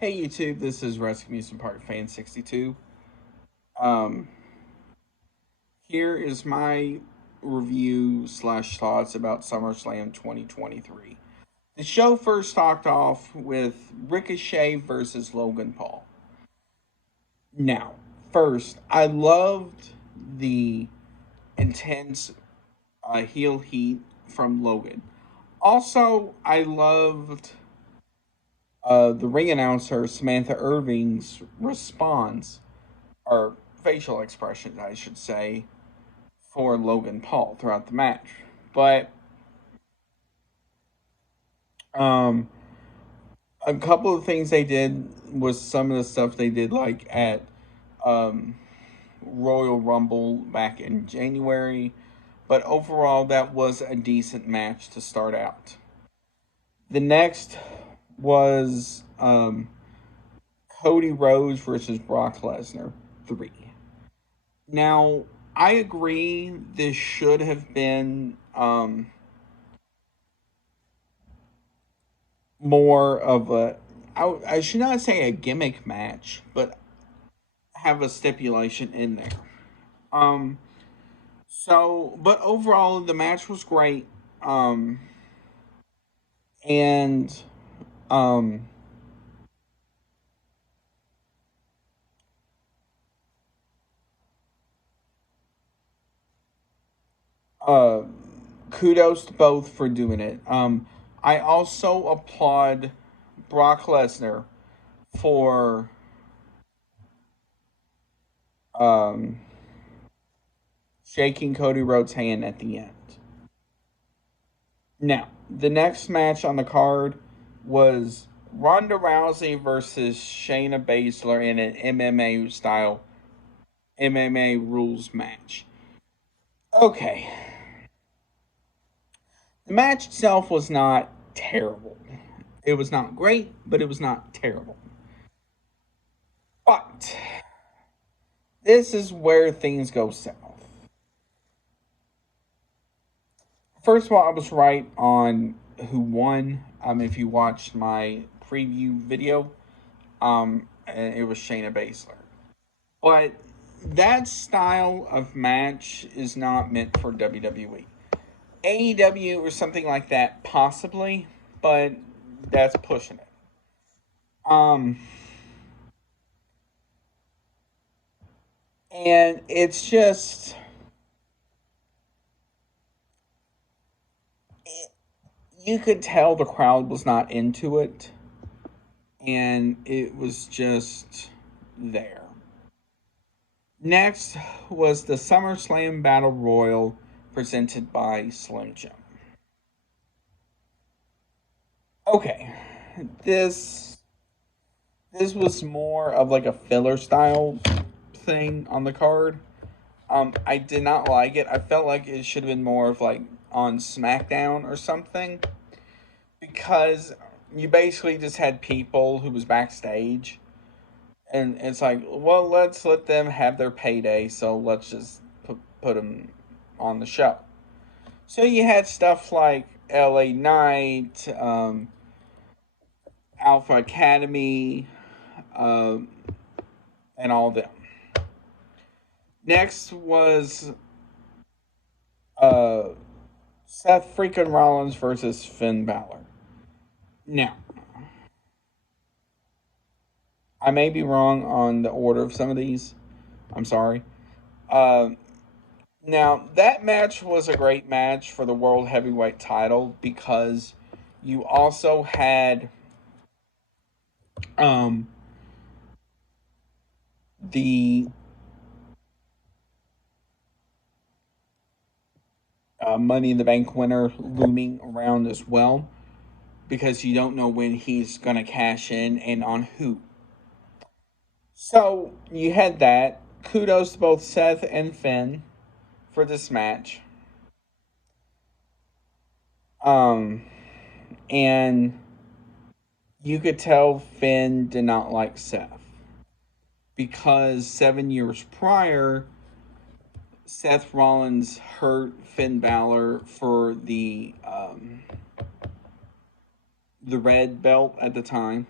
Hey YouTube, this is Rescue Amusement Park Fan 62. Um, Here is my review slash thoughts about SummerSlam 2023. The show first talked off with Ricochet versus Logan Paul. Now, first, I loved the intense heel heat from Logan. Also, I loved the ring announcer Samantha Irving's response or facial expressions, I should say, for Logan Paul throughout the match. But um, a couple of things they did was some of the stuff they did, like at um, Royal Rumble back in January. But overall, that was a decent match to start out. The next was Cody Rhodes versus Brock Lesnar 3. Now, I agree this should have been more of I should not say a gimmick match, but have a stipulation in there. Um, but overall, the match was great. Um, and, um, uh, Kudos to both for doing it. I also applaud Brock Lesnar for, um, shaking Cody Rhodes' hand at the end. Now, the next match on the card was Ronda Rousey versus Shayna Baszler in an MMA style MMA rules match. Okay, the match itself was not terrible. It was not great, but it was not terrible. But this is where things go south. First of all, I was right on who won. If you watched my preview video, it was Shayna Baszler. But that style of match is not meant for WWE. AEW or something like that, possibly, but that's pushing it. Um, and it's just you could tell the crowd was not into it, and it was just there. Next was the SummerSlam Battle Royal presented by Slim Jim. Okay, this this was more of like a filler style thing on the card. I did not like it. I felt like it should have been more of like on SmackDown or something because you basically just had people who was backstage, and it's like, well, let's let them have their payday, so let's just put them on the show. So you had stuff like L.A. Knight, Alpha Academy, um, and all them. Next was uh, Seth freaking Rollins versus Finn Balor. Now, I may be wrong on the order of some of these. I'm sorry. Uh, Now, that match was a great match for the World Heavyweight title because you also had um, the Money in the Bank winner looming around as well because you don't know when he's going to cash in and on who. So you had that. Kudos to both Seth and Finn for this match. Um, and you could tell Finn did not like Seth because 7 years prior, Seth Rollins hurt Finn Balor for the red belt at the time,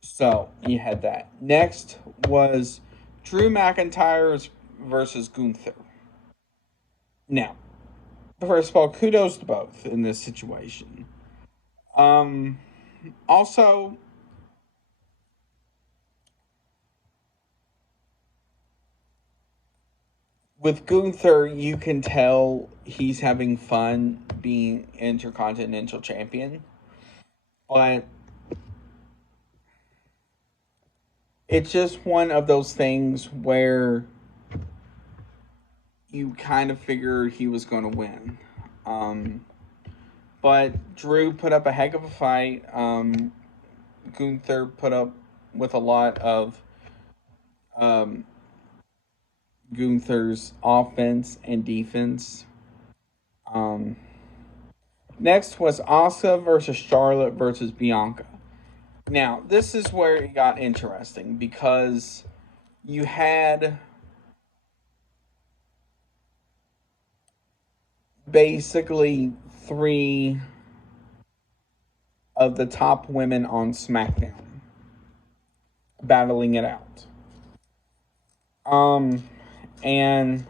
So you had that. Next was Drew McIntyre versus Gunther. Now, first of all, kudos to both in this situation. Um, Also, with Gunther, you can tell he's having fun being Intercontinental Champion, but it's just one of those things where you kind of figured he was going to win. Um, but Drew put up a heck of a fight. Gunther put up with a lot of um, Gunther's offense and defense. Um, Next was Asuka versus Charlotte versus Bianca. Now, this is where it got interesting because you had basically three of the top women on SmackDown battling it out. Um, and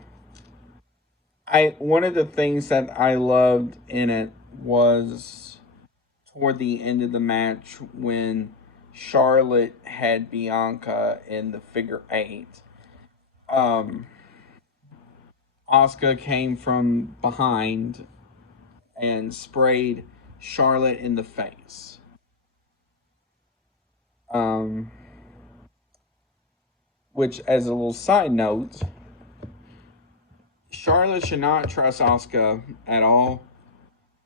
one of the things that I loved in it was toward the end of the match when Charlotte had Bianca in the figure eight. Um, Asuka came from behind and sprayed Charlotte in the face. Um, which, as a little side note, Charlotte should not trust Asuka at all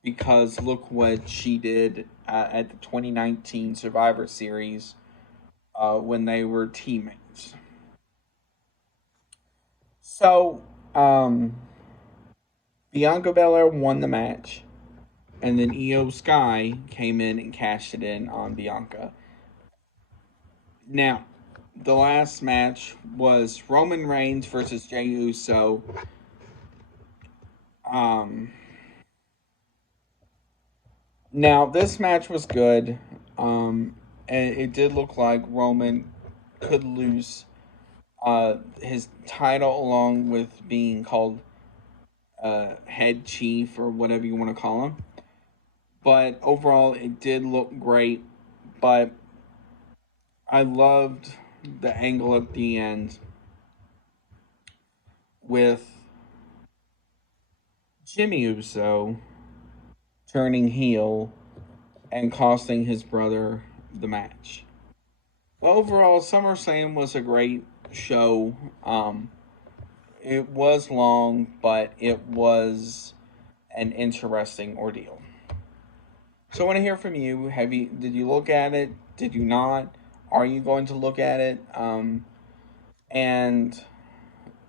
because look what she did at the 2019 Survivor Series when they were teammates. So, Bianca Belair won the match, and then Io Sky came in and cashed it in on Bianca. Now, the last match was Roman Reigns versus Jey Uso. Um, Now, this match was good, and it did look like Roman could lose his title along with being called head chief or whatever you want to call him. But overall, it did look great. But I loved the angle at the end with Jimmy Uso turning heel and costing his brother the match. Overall, SummerSlam was a great show. It was long, but it was an interesting ordeal. So I want to hear from you. Did you look at it? Did you not? Are you going to look at it? And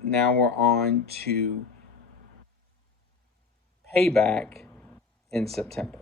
now we're on to Payback in September.